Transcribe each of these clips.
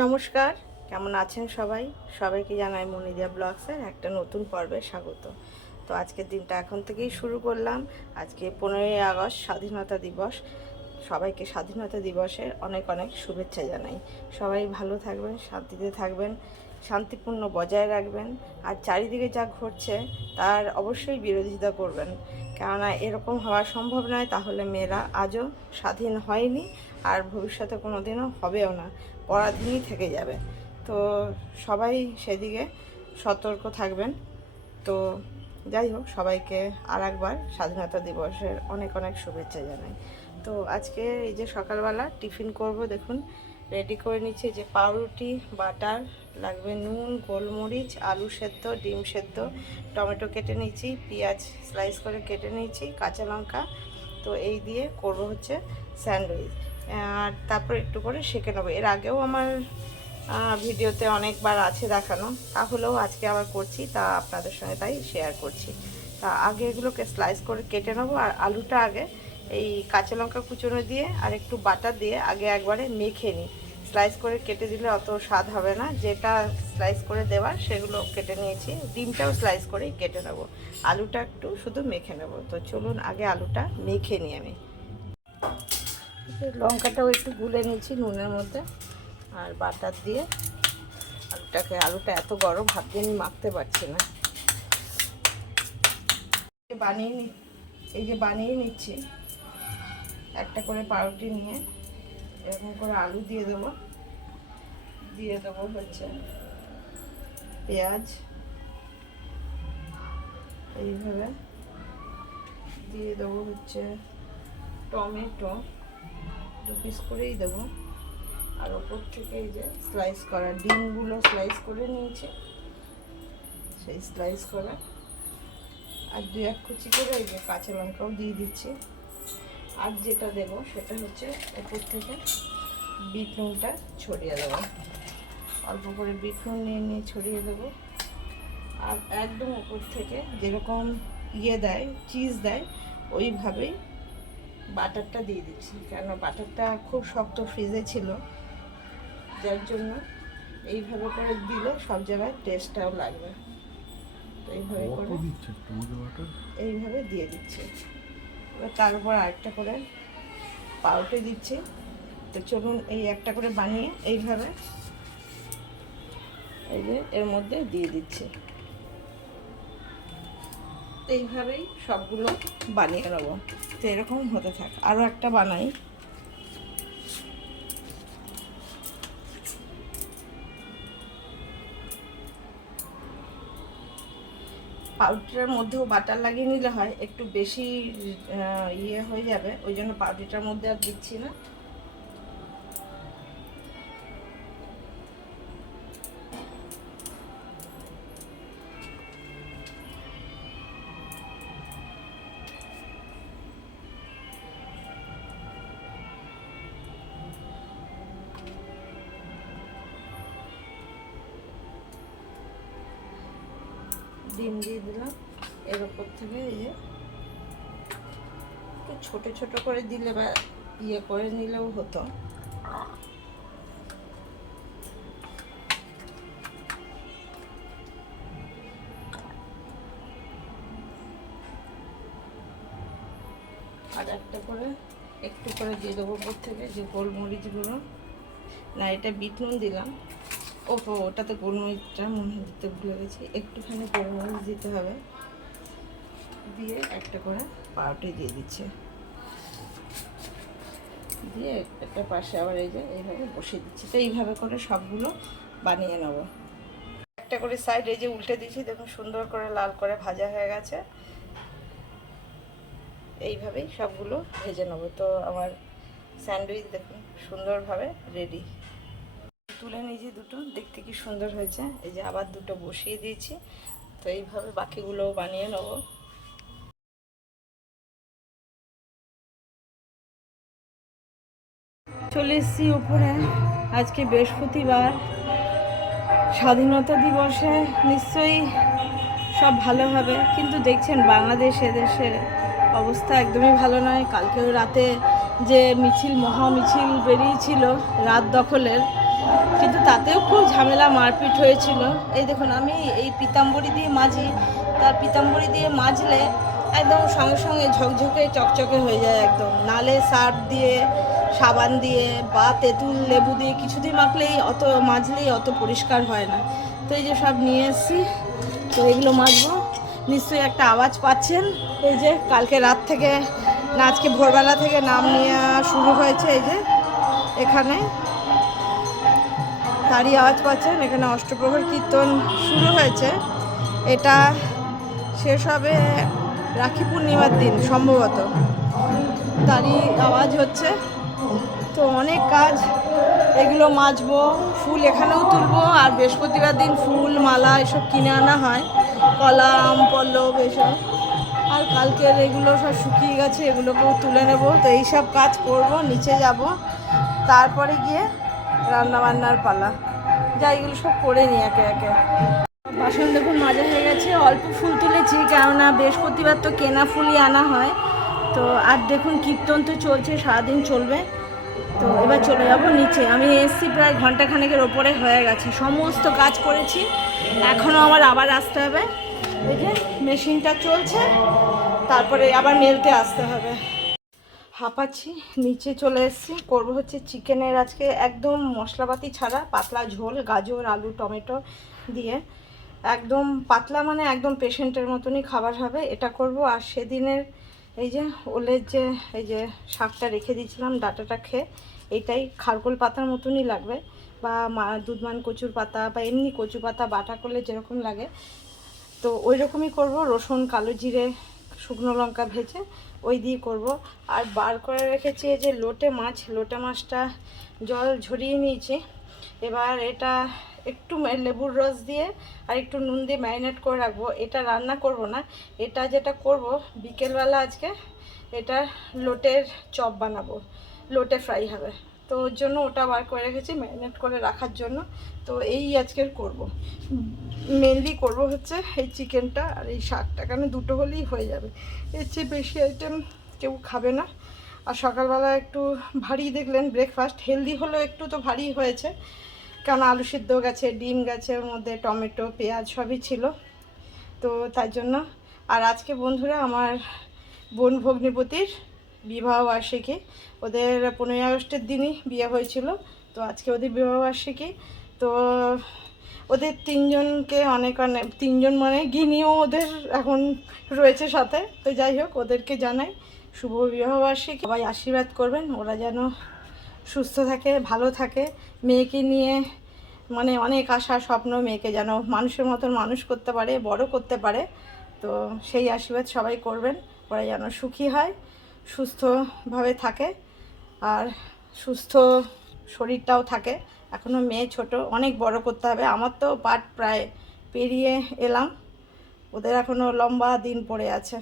নমস্কার, কেমন আছেন সবাই? সবাইকে জানাই মনিদিয়া ব্লগসের একটা নতুন পর্বে স্বাগত। তো আজকের দিনটা এখন থেকেই শুরু করলাম। আজকে পনেরোই আগস্ট স্বাধীনতা দিবস। সবাইকে স্বাধীনতা দিবসের অনেক অনেক শুভেচ্ছা জানাই। সবাই ভালো থাকবেন, শান্তিতে থাকবেন, শান্তিপূর্ণ বজায় রাখবেন। আর চারিদিকে যা ঘটছে, তার অবশ্যই বিরোধিতা করবেন। কেননা এরকম হওয়া সম্ভব নয়, তাহলে মেয়েরা আজও স্বাধীন হয়নি। আর ভবিষ্যতে কোনো দিনও হবেও না পরাধীনই থেকে যাবে। তো সবাই সেদিকে সতর্ক থাকবেন। তো যাই হোক, সবাইকে আর একবার স্বাধীনতা দিবসের অনেক অনেক শুভেচ্ছা জানাই। তো আজকে এই যে সকালবেলা টিফিন করব, দেখুন, রেডি করে নিচ্ছি যে পাউরুটি, বাটার, লাগবে নুন, গোলমরিচ, আলু সেদ্ধ, ডিম সেদ্ধ, টমেটো কেটে নিচ্ছি, পেঁয়াজ স্লাইস করে কেটে নিচ্ছি, কাঁচা লঙ্কা। তো এই দিয়ে করব হচ্ছে স্যান্ডউইচ। আর তারপর একটু করে সেঁকে নেব। এর আগেও আমার ভিডিওতে অনেকবার আছে দেখানো। তাহলেও আজকে আবার করছি, তা আপনাদের সঙ্গে তাই শেয়ার করছি। তা আগে এগুলোকে স্লাইস করে কেটে নেব, আর আলুটা আগে এই কাঁচা লঙ্কা কুচনো দিয়ে আর একটু বাটার দিয়ে আগে একবারে মেখে নিই। স্লাইস করে কেটে দিলে অত স্বাদ হবে না, যেটা স্লাইস করে দেওয়ার সেগুলো কেটে নিয়েছি। ডিমটাও স্লাইস করেই কেটে নেব। আলুটা একটু শুধু মেখে নেব। তো চলুন আগে আলুটা মেখে নিই আমি। লঙ্কাটাও একটু গুলে নিয়েছি নুনের মধ্যে আর বাটার দিয়ে। আলুটাকে, আলুটা এত গরম, হাত দিয়ে আমি মাখতে পারছি না। বানিয়ে নি, এই যে বানিয়ে নিচ্ছি, একটা করে পাউরুটি নিয়ে, এরকম করে আলু দিয়ে দেবো। দিয়ে দেবো হচ্ছে পেঁয়াজ। এইভাবে। দিয়ে দেবো হচ্ছে টমেটো। দু পিস করেই দেবো। আর ওপর থেকে এই যে স্লাইস করা ডিমগুলো স্লাইস করে নিয়েছে। সেই স্লাইস করা। আর দু এক কুচি করে এই যে কাঁচা লঙ্কাও দিয়ে দিচ্ছি। আর যেটা দেবো সেটা হচ্ছে ওপর থেকে বিট নুনটা ছড়িয়ে দেবো। অল্প করে বিট নুন নিয়ে নিয়ে ছড়িয়ে দেবো। আর একদম ওপর থেকে যেরকম ইয়ে দেয় চিজ দেয়, ওইভাবেই বাটারটা দিয়ে দিচ্ছি কেন বাটারটা খুব শক্ত ফ্রিজে ছিল। যার জন্য এইভাবে করে দিলে সব জায়গায় টেস্টটাও লাগবে। তো এইভাবে করে এইভাবে দিয়ে দিচ্ছি। এবার তার উপর আরেকটা করে পাউরুটি দিচ্ছি। তো চলুন এই একটা করে বানিয়ে এইভাবে এই যে এর মধ্যে দিয়ে দিচ্ছি। এইভাবেই সবগুলো বানিয়ে নেব। তো এরকম হতে থাক। আরও একটা বানাই। পাউরুটিটার মধ্যেও বাটার লাগিয়ে নিলে হয়, একটু বেশি ইয়ে হয়ে যাবে। ওই জন্য পাউরুটিটার মধ্যে আর দিচ্ছি না। ডিম দিয়ে দিলাম। এর ওপর থেকে এই একটু ছোট ছোট করে দিলে বা ইয়ে করে নিলেও হতো। আর একটা করে একটু করে দিয়ে দেবো উপর থেকে যে গোলমরিচগুলো। না, এটা বিট নুন দিলাম। ও হো ওটাতে গোলমরিচটা মনে দিতে ভুলে গেছি। একটুখানি গোলমরিচ দিতে হবে। দিয়ে একটা করে পাউরুটি দিয়ে দিচ্ছে। দিয়ে একটা পাশে আবার এই যে এইভাবে বসিয়ে দিচ্ছি। তো এইভাবে করে সবগুলো বানিয়ে নেব। একটা করে সাইড এই যে উল্টে দিচ্ছি দেখুন সুন্দর করে লাল করে ভাজা হয়ে গেছে। এইভাবেই সবগুলো ভেজে নেব। তো আমার স্যান্ডউইচ দেখুন সুন্দরভাবে রেডি তুলে নিয়েছি দুটো, দেখতে কি সুন্দর হয়েছে। এই যে আবার দুটো বসিয়ে দিয়েছি। তো এইভাবে বাকিগুলোও বানিয়ে নেব। চলে এসেছি উপরে। আজকে বৃহস্পতিবার। স্বাধীনতা দিবসে নিশ্চয়ই সব ভালো হবে। কিন্তু দেখছেন, বাংলাদেশ এদেশের অবস্থা একদমই ভালো নয়। কালকে রাতে যে মিছিল মহা মিছিল বেরিয়েছিল, রাত দখলের কিন্তু তাতেও খুব ঝামেলা, মারপিট হয়েছিল। এই দেখুন, আমি এই পিতাম্বরি দিয়ে মাজি, তার পিতাম্বরি দিয়ে মাজলে একদম সঙ্গে সঙ্গে ঝকঝকে, চকচকে হয়ে যায় একদম। নালে সার্ফ দিয়ে, সাবান দিয়ে বা তেঁতুল, লেবু দিয়ে কিছু দিয়ে মাখলেই অত, মাজলেই অত পরিষ্কার হয় না। তো এই যে সব নিয়ে এসেছি, তো এগুলো মাজবো। নিশ্চয়ই একটা আওয়াজ পাচ্ছেন? এই যে কালকে রাত থেকে, না, আজকে ভোরবেলা থেকে নাম নেওয়া শুরু হয়েছে এই যে, এখানে। তারই আওয়াজ পাচ্ছেন, এখানে অষ্টপ্রহর কীর্তন শুরু হয়েছে। এটা শেষ হবে রাখি পূর্ণিমার দিন সম্ভবত। তারই আওয়াজ হচ্ছে। তো অনেক কাজ, এগুলো মাজবো, ফুল এখানেও তুলবো, আর বৃহস্পতিবার দিন ফুল, মালা, এসব কিনে আনা হয়। কলা, আম, পল্লব, এসব। আর কালকের এগুলো সব শুকিয়ে গেছে, এগুলোকেও তুলে নেব। তো এইসব কাজ করব, নিচে যাব। তারপরে গিয়ে রান্না বান্নার পালা। যা এগুলো সব করে নিই একে একে। বাসন দেখুন মাজা হয়ে গেছে, অল্প ফুল তুলেছি, কেননা বৃহস্পতিবার তো কেনা ফুলই আনা হয়। তো আর দেখুন কীর্তন তো চলছে, সারাদিন চলবে। তো এবার চলে যাব নিচে। আমি এসছি প্রায় ঘণ্টা খানেকের ওপরে হয়ে গেছে। সমস্ত কাজ করেছি, এখনও আমার আবার আসতে হবে। এই যে, মেশিনটা চলছে, তারপরে আবার মেলতে আসতে হবে। হাঁপাচ্ছি, নিচে চলে এসেছি। করব হচ্ছে চিকেনের আজকে একদম মশলাপাতি ছাড়া, পাতলা ঝোল, গাজর, আলু, টমেটো দিয়ে। একদম পাতলা মানে একদম পেশেন্টের মতনই খাবার হবে, এটা করব। আর সেদিনের এই যে ওলের যে, এই যে শাকটা রেখে দিয়েছিলাম, ডাটাটা খেয়ে, এটাই খারকোল পাতার মতনই লাগবে। বা মা, দুধমান কচুর পাতা বা এমনি কচু পাতা, বাটা করলে যেরকম লাগে। তো ওই রকমই করব। রসুন, কালো জিরে শুকনো লঙ্কা ভেজে ওই দিয়ে করব। আর বার করে রেখেছি এই যে লোটে মাছ, লোটে মাছটা জল ঝরিয়ে নিয়েছি। এবার এটা একটু লেবুর রস দিয়ে আর একটু নুন দিয়ে ম্যারিনেট করে রাখব। এটা রান্না করব না, এটা যেটা করব বিকেলবেলা আজকে, এটা লোটের চপ বানাবো, লোটে ফ্রাই হবে। তো ওর জন্য ওটা বার করে রেখেছি, ম্যারিনেট করে রাখার জন্য। তো এই আজকের করব। মেনলি করব হচ্ছে এই চিকেনটা আর এই শাকটা, কারণ দুটো হলেই হয়ে যাবে। এর চেয়ে বেশি আইটেম কেউ খাবে না। আর সকালবেলা একটু ভারী দেখলেন ব্রেকফাস্ট হেলদি হলেও একটু তো ভারী হয়েছে। কারণ আলু সিদ্ধ গেছে, ডিম গেছে, ওর মধ্যে টমেটো, পেঁয়াজ সবই ছিল। তো তার জন্য, আর আজকে বন্ধুরা আমার বোন ভগ্নিপতির বিবাহ বার্ষিকী। ওদের পনেরোই আগস্টের দিনই বিয়ে হয়েছিল। তো আজকে ওদের বিবাহ বার্ষিকী। তো ওদের তিনজনকে অনেক অনেক তিনজন মানে গিনিও ওদের এখন রয়েছে সাথে। তো যাই হোক, ওদেরকে জানাই শুভ বিবাহবার্ষিকী সবাই আশীর্বাদ করবেন, ওরা যেন সুস্থ থাকে, ভালো থাকে। মেয়েকে নিয়ে মানে অনেক আশা, স্বপ্ন মেয়েকে যেন মানুষের মতন মানুষ করতে পারে, বড় করতে পারে। তো সেই আশীর্বাদ সবাই করবেন, ওরা যেন সুখী হয়। সুস্থভাবে থাকে আর সুস্থ শরীরটাও থাকে। এখনও মেয়ে ছোট, অনেক বড় করতে হবে। আমার তো পাট প্রায় পেরিয়ে এলাম। ওদের এখনও লম্বা দিন পড়ে আছে।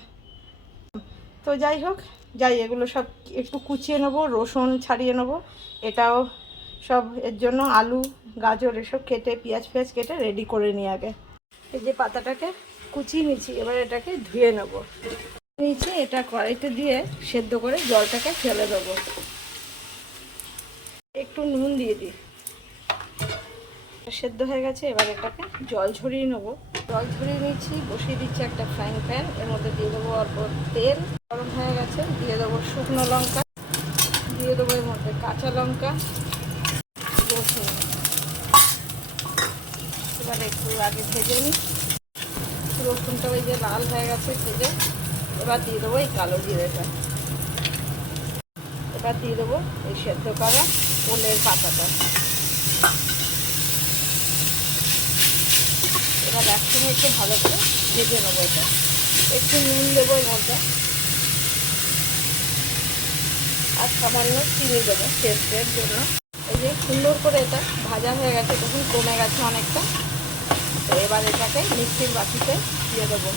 তো যাই হোক, যাই, এগুলো সব একটু কুচিয়ে নেব, রসুন ছাড়িয়ে নেব। এটাও সব এর জন্য আলু, গাজর এসব কেটে, পেঁয়াজ পেঁয়াজ কেটে রেডি করে নিই আগে। এই যে পাতাটাকে কুচিয়ে নিচ্ছি এবার এটাকে ধুয়ে নেব। নিচে এটা কড়াইতে দিয়ে সেদ্ধ করে জলটাকে ফেলে দেবো। একটু নুন দিয়ে দিই। সেদ্ধ হয়ে গেছে, এবার এটাকে জল ঝরিয়ে নেব। জল ঝরিয়ে নিচ্ছি বসিয়ে দিচ্ছি একটা ফ্রাইং প্যান এর মধ্যে দিয়ে দেবো অল্প তেল, গরম হয়ে গেছে, দিয়ে দেবো শুকনো লঙ্কা, দিয়ে দেবো এর মধ্যে কাঁচা লঙ্কা, রসুন। এবার একটু আগে ভেজে নিই। রসুনটা ওই যে লাল হয়ে গেছে, ভেজে এবার দিয়ে দেবো এই কালো জিরেটা। এবার দিয়ে দেবো এই সেদ্ধ করা ওলের পাতাটা। এবার একসঙ্গে একটু ভালো করে ভেজে নেব এটা। একটু নুন দেবো এর মধ্যে। আর সামান্য চিনি দেবো টেস্টের জন্য। এই যে সুন্দর করে এটা ভাজা হয়ে গেছে তখন কমে গেছে অনেকটা। তো এবার এটাকে মিক্সির বাটিতে দিয়ে দেবো।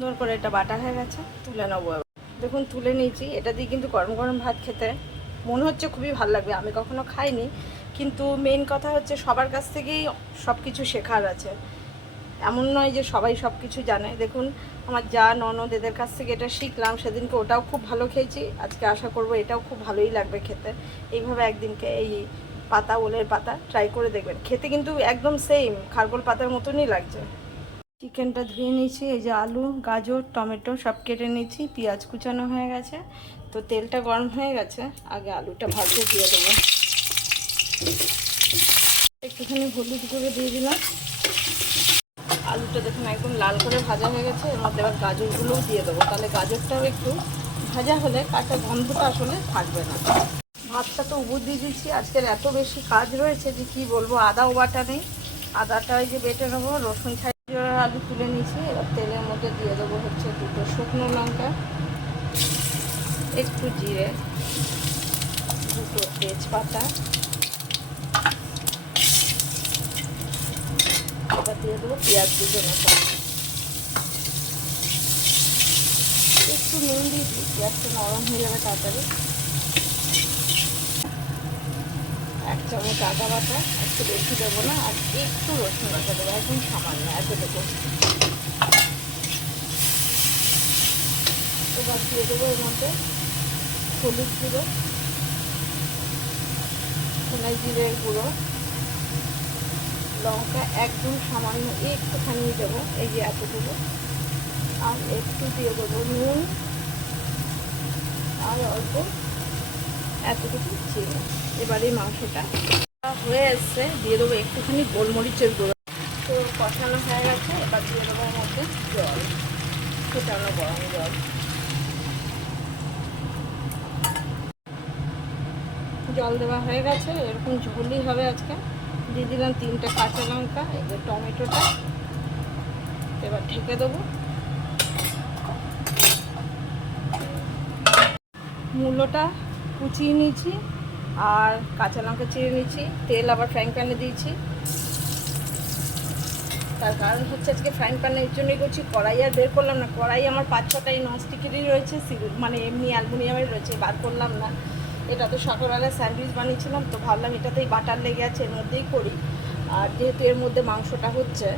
সুন্দর করে এটা বাটা হয়ে গেছে, তুলে নেব দেখুন, তুলে নিয়েছি। এটা দিয়ে কিন্তু গরম গরম ভাত খেতে মনে হচ্ছে খুবই ভালো লাগবে। আমি কখনো খাইনি, কিন্তু মেন কথা হচ্ছে সবার কাছ থেকেই সব কিছু শেখার আছে। এমন নয় যে সবাই সব কিছু জানে। দেখুন, আমার যা ননদ এদের কাছ থেকে এটা শিখলাম, সেদিনকে ওটাও খুব ভালো খেয়েছি। আজকে আশা করব এটাও খুব ভালোই লাগবে খেতে। এইভাবে একদিনকে এই পাতা, ওলের পাতা ট্রাই করে দেখবেন। খেতে কিন্তু একদম সেম খারগোল পাতার মতনই লাগছে। চিকেনটা ধুয়ে নিয়েছি, এই যে আলু, গাজর, টমেটো সব কেটে নিয়েছি, পেঁয়াজ কুচানো হয়ে গেছে। তো তেলটা গরম হয়ে গেছে, আগে আলুটা ভাজতে দিয়ে দেবো। একটুখানি হলুদ করে দিয়ে দিলাম। আলুটা দেখুন একদম লাল করে ভাজা হয়ে গেছে, এর মধ্যে এবার গাজরগুলোও দিয়ে দেবো। তাহলে গাজরটাও একটু ভাজা হলে কাঁচা গন্ধটা আসলে থাকবে না। ভাতটা তো উবুর দিয়ে দিচ্ছি আজকের এত বেশি কাজ রয়েছে যে কি বলব আদাও বাটা নেই। আদাটা ওই যে বেটে নেব, রসুন ছাই আলু তুলে নিয়েছি। এবার তেলের মধ্যে দিয়ে দেবো হচ্ছে দুটো শুকনো লঙ্কা, একটু জিরে, দুটো তেজপাতা। এবার দিয়ে দেবো পেঁয়াজ দুটো মতো একটু নুন দিয়ে দিই, পেঁয়াজটা নরম হয়ে যাবে তাড়াতাড়ি। এক চামচ আদা বাটা, একটু বেশি দেবো না, আর একটু রসুন বাটা দেবো, একদম সামান্য এত দেবো এবার দিয়ে দেবো এর মধ্যে হলুদ গুঁড়ো সোনাই জিরের গুঁড়ো, লঙ্কা, একদম সামান্য একটুখানি দেবো, এই যে এতটুকু। আর একটু দিয়ে দেবো নুন, আর অল্প এতটুকু চিনি এবার মাংসটা হয়ে এসছে। দিয়ে দেবো একটুখানি গোলমরিচের গুঁড়ো। তো কষানো হয়ে গেছে, এবার দিয়ে দেবো মধ্যে জল, ফুটানো গরম জল। জল দেওয়া হয়ে গেছে, এরকম ঝোলই হবে আজকে। দিয়ে দিলাম তিনটে কাঁচা লঙ্কা এবার টমেটোটা। এবার ঢেকে দেবো। মূলোটা কুচিয়ে নিয়েছি আর কাঁচা লঙ্কা চিড়ে নিয়েছি। তেল আবার ফ্রাইং প্যানে দিয়েছি। তার কারণ হচ্ছে আজকে ফ্রাইং প্যানের জন্যই করছি। কড়াই আর বের করলাম না। কড়াই আমার পাঁচ ছটাই ননস্টিকেরই রয়েছে। মানে এমনি অ্যালুমিনিয়ামের রয়েছে, বার করলাম না। এটা তো সকালবেলা স্যান্ডউইচ বানিয়েছিলাম, তো ভাবলাম এটাতেই বাটার লেগে আছে, এর মধ্যেই করি। আর যেহেতু এর মধ্যে মাংসটা হচ্ছে,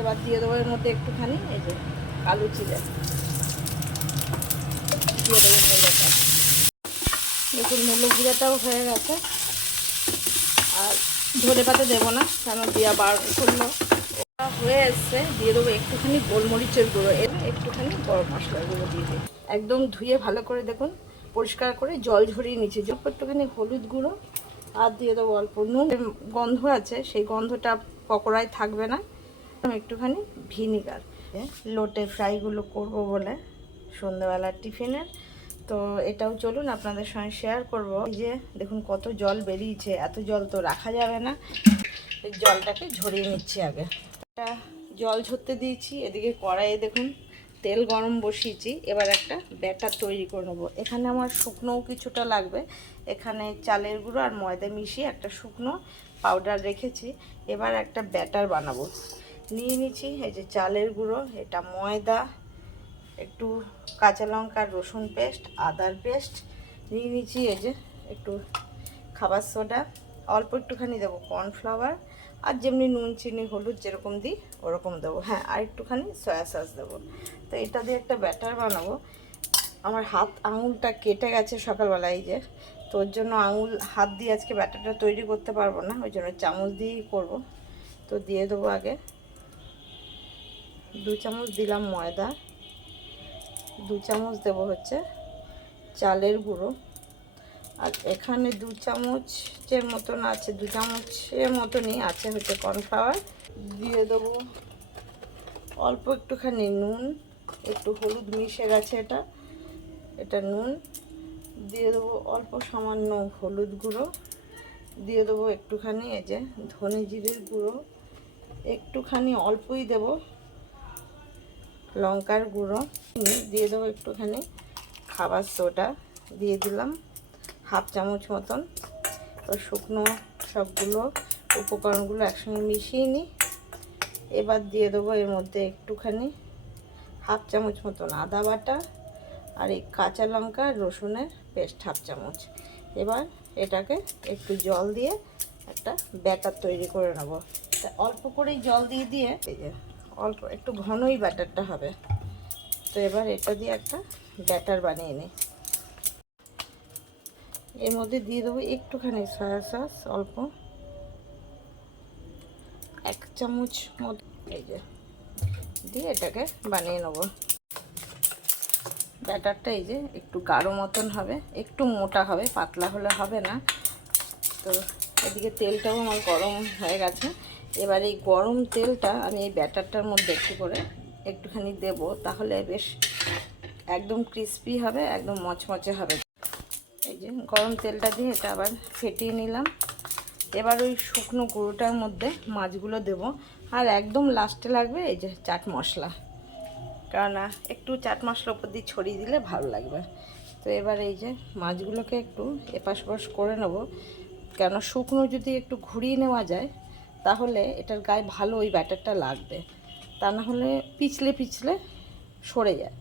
এবার দিয়ে দেবো এর মধ্যে একটুখানি, এই যে, কালো চিড়ে দিয়ে দেবো মূল্য গুঁড়াটাও হয়ে গেছে। আর ধরে পাতে দেবো না, কেন দিয়া বার করল। হয়ে এসছে, দিয়ে দেবো একটুখানি গোলমরিচের গুঁড়ো। এর একটুখানি গরম মশলার গুঁড়ো দিয়ে দিই। একদম ধুয়ে ভালো করে দেখুন, পরিষ্কার করে জল ঝরিয়ে নিচ্ছি অল্প একটুখানি হলুদ গুঁড়ো, আর দিয়ে দেবো অল্প নুন। গন্ধ আছে, সেই গন্ধটা পকোড়ায় থাকবে না। একটুখানি ভিনিগার। লোটে ফ্রাইগুলো করব বলে সন্ধ্যাবেলার টিফিনের। তো এটাও চলুন আপনাদের সঙ্গে শেয়ার করব। এই যে দেখুন কত জল বেরিয়েছে, এত জল তো রাখা যাবে না। এই জলটাকে ঝরিয়ে নিচ্ছি আগে। একটা জল ঝরতে দিয়েছি, এদিকে কড়াইয়ে দেখুন তেল গরম বসিয়েছি, এবার একটা ব্যাটার তৈরি করে নেব। এখানে আমার শুকনোও কিছুটা লাগবে। এখানে চালের গুঁড়ো আর ময়দা মিশিয়ে একটা শুকনো পাউডার রেখেছি, এবার একটা ব্যাটার বানাবো। নিয়ে নিচ্ছি এই যে চালের গুঁড়ো, এটা ময়দা একটু কাঁচা লঙ্কা, রসুন পেস্ট, আদার পেস্ট, নিয়ে নিচ্ছি এই যে একটু খাবার সোডা। অল্প একটুখানি দেবো কর্নফ্লাওয়ার আর যেমনি নুন, চিনি, হলুদ যেরকম দিই, ওরকম দেবো। হ্যাঁ আর একটুখানি সয়া সস দেবো। তো এটা দিয়ে একটা ব্যাটার বানাবো। আমার হাত আঙুলটা কেটে গেছে সকালবেলা এই যে। তো ওর জন্য আঙুল, হাত দিয়ে আজকে ব্যাটারটা তৈরি করতে পারব না, ওই জন্য চামচ দিয়েই করব। তো দিয়ে দেবো আগে। দু চামচ দিলাম ময়দা। দু চামচ দেবো হচ্ছে চালের গুঁড়ো। আর এখানে দু চামচের মতন আছে, দু চামচের মতনই আছে হচ্ছে কর্নফ্লাওয়ার দিয়ে দেবো অল্প একটুখানি নুন, একটু হলুদ মিশে গেছে এটা এটা নুন। দিয়ে দেবো অল্প সামান্য হলুদ গুঁড়ো। দিয়ে দেবো একটুখানি এই যে ধনে জিরের গুঁড়ো। একটুখানি অল্পই দেবো। লঙ্কার গুঁড়ো। দিয়ে দেবো একটুখানি খাবার সোডা দিয়ে দিলাম, হাফ চামচ মতন। তো শুকনো সবগুলো উপকরণগুলো একসঙ্গে মিশিয়ে নিই। এবার দিয়ে দেবো এর মধ্যে একটুখানি হাফ চামচ মতন আদা বাটা আর এই কাঁচা লঙ্কা রসুনের পেস্ট হাফ চামচ। এবার এটাকে একটু জল দিয়ে একটা ব্যাটার তৈরি করে নেব। অল্প করেই জল দিয়ে দিয়ে অল্প, একটু ঘনই ব্যাটারটা হবে। তো এবার এটা দিয়ে একটা ব্যাটার বানিয়ে নিই। এর মধ্যে দিয়ে দেবো একটুখানি সয়া সস অল্প। এক চামচ মতো, এই যে, দিয়ে এটাকে বানিয়ে নেব। ব্যাটারটা এই যে একটু গাঢ় মতন হবে, একটু মোটা হবে, পাতলা হলে হবে না। তো এদিকে তেলটাও আমার গরম হয়ে গেছে। এবার এই গরম তেলটা আমি এই ব্যাটারটার মধ্যে একটু করে একটুখানি দেব, তাহলে বেশ একদম ক্রিস্পি হবে, একদম মচমচে হবে। এই যে গরম তেলটা দিয়ে এটা আবার ফেটিয়ে নিলাম। এবার ওই শুকনো গুঁড়োটার মধ্যে মাছগুলো দেব। আর একদম লাস্টে লাগবে এই যে চাট মশলা। কেননা একটু চাট মশলা উপর দিয়ে ছড়িয়ে দিলে ভালো লাগবে। তো এবার এই যে মাছগুলোকে একটু এপাশ করে নেব। কেন শুকনো যদি একটু ঘুরিয়ে নেওয়া যায় তাহলে এটার গায়ে ভালো ওই ব্যাটারটা লাগবে। তা না হলে পিছলে পিছলে সরে যায়।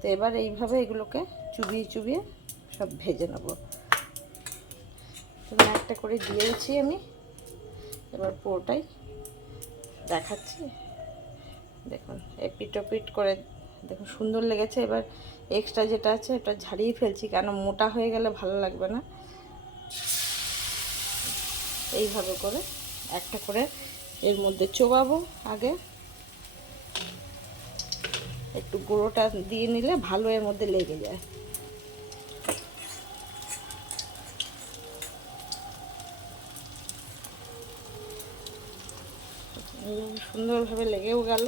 তো এবার এইভাবে এগুলোকে চুবিয়ে চুবিয়ে সব ভেজে নেব। তুমি একটা করে দিয়েছি আমি। এবার পুরোটাই দেখাচ্ছি। দেখুন এই পিটোপিট করে দেখুন সুন্দর লেগেছে। এবার এক্সট্রা যেটা আছে এটা ঝাড়িয়ে ফেলছি, কেন মোটা হয়ে গেলে ভালো লাগবে না। এইভাবে করে একটা করে এর মধ্যে চোবাবো আগে। একটু গুঁড়োটা দিয়ে নিলে ভালো এর মধ্যে লেগে যায়। সুন্দরভাবে লেগেও গেল।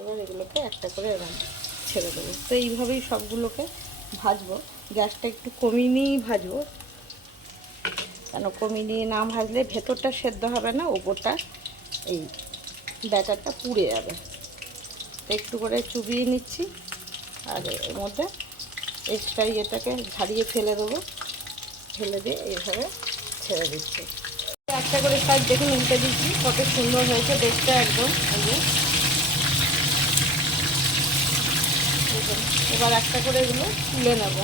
এবার এগুলোকে একটা করে এরকম ছেড়ে দেবো। তো এইভাবেই সবগুলোকে ভাজবো। গ্যাসটা একটু কমিয়ে নিয়েই ভাজবো। কেন কমিয়ে নিয়ে না ভাজলে ভেতরটা সেদ্ধ হবে না, ওপরটা এই ব্যাটারটা পুড়ে যাবে। তো একটু করে চুবিয়ে নিচ্ছি, আর এর মধ্যে এক্সট্রা ইয়েটাকে ঝাড়িয়ে ফেলে দেবো। ফেলে দিয়ে এইভাবে ছেড়ে দিচ্ছি। একটা করে সাইজ দেখুন, উল্টে দিচ্ছি, কত সুন্দর হয়েছে দেখতে একদম এবার একটা করে এগুলো তুলে নেব।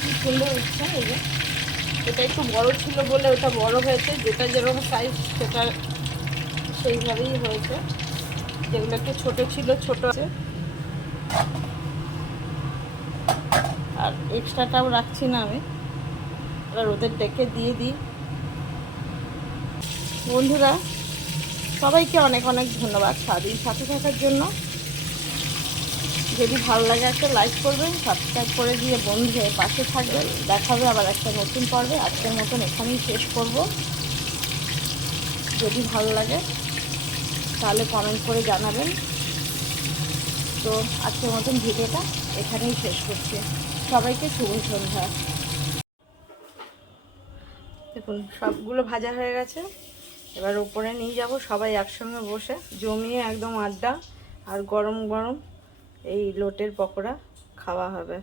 কি সুন্দর উঠছে এই যে এটা একটু বড় ছিল বলে ওটা বড় হয়েছে, যেটা যেরকম সাইজ সেটা সেইভাবেই হয়েছে। যেগুলো একটু ছোটো ছিল, ছোটো আছে। আর এক্সট্রাটাও রাখছি না আমি। এবার ওদের ডেকে দিয়ে দিই। বন্ধুরা, সবাইকে অনেক অনেক ধন্যবাদ সারাদিন সাথে থাকার জন্য। যদি ভালো লাগে একটা লাইক করবেন সাবস্ক্রাইব করে দিয়ে বন্ধু হয়ে পাশে থাকবেন। দেখাবে আবার একটা নতুন পর্বে। আজকের মতন এখানেই শেষ করব। যদি ভালো লাগে, তাহলে কমেন্ট করে জানাবেন। তো আজকের মতন ভিডিওটা এখানেই শেষ করছি। সবাইকে শুভ সন্ধ্যা। দেখুন, সবগুলো ভাজা হয়ে গেছে। এবার উপরে নিয়ে যাব সবাই একসঙ্গে বসে। জমিয়ে একদম আড্ডা আর গরম গরম। এই লোটের পকোড়া খাওয়া হবে।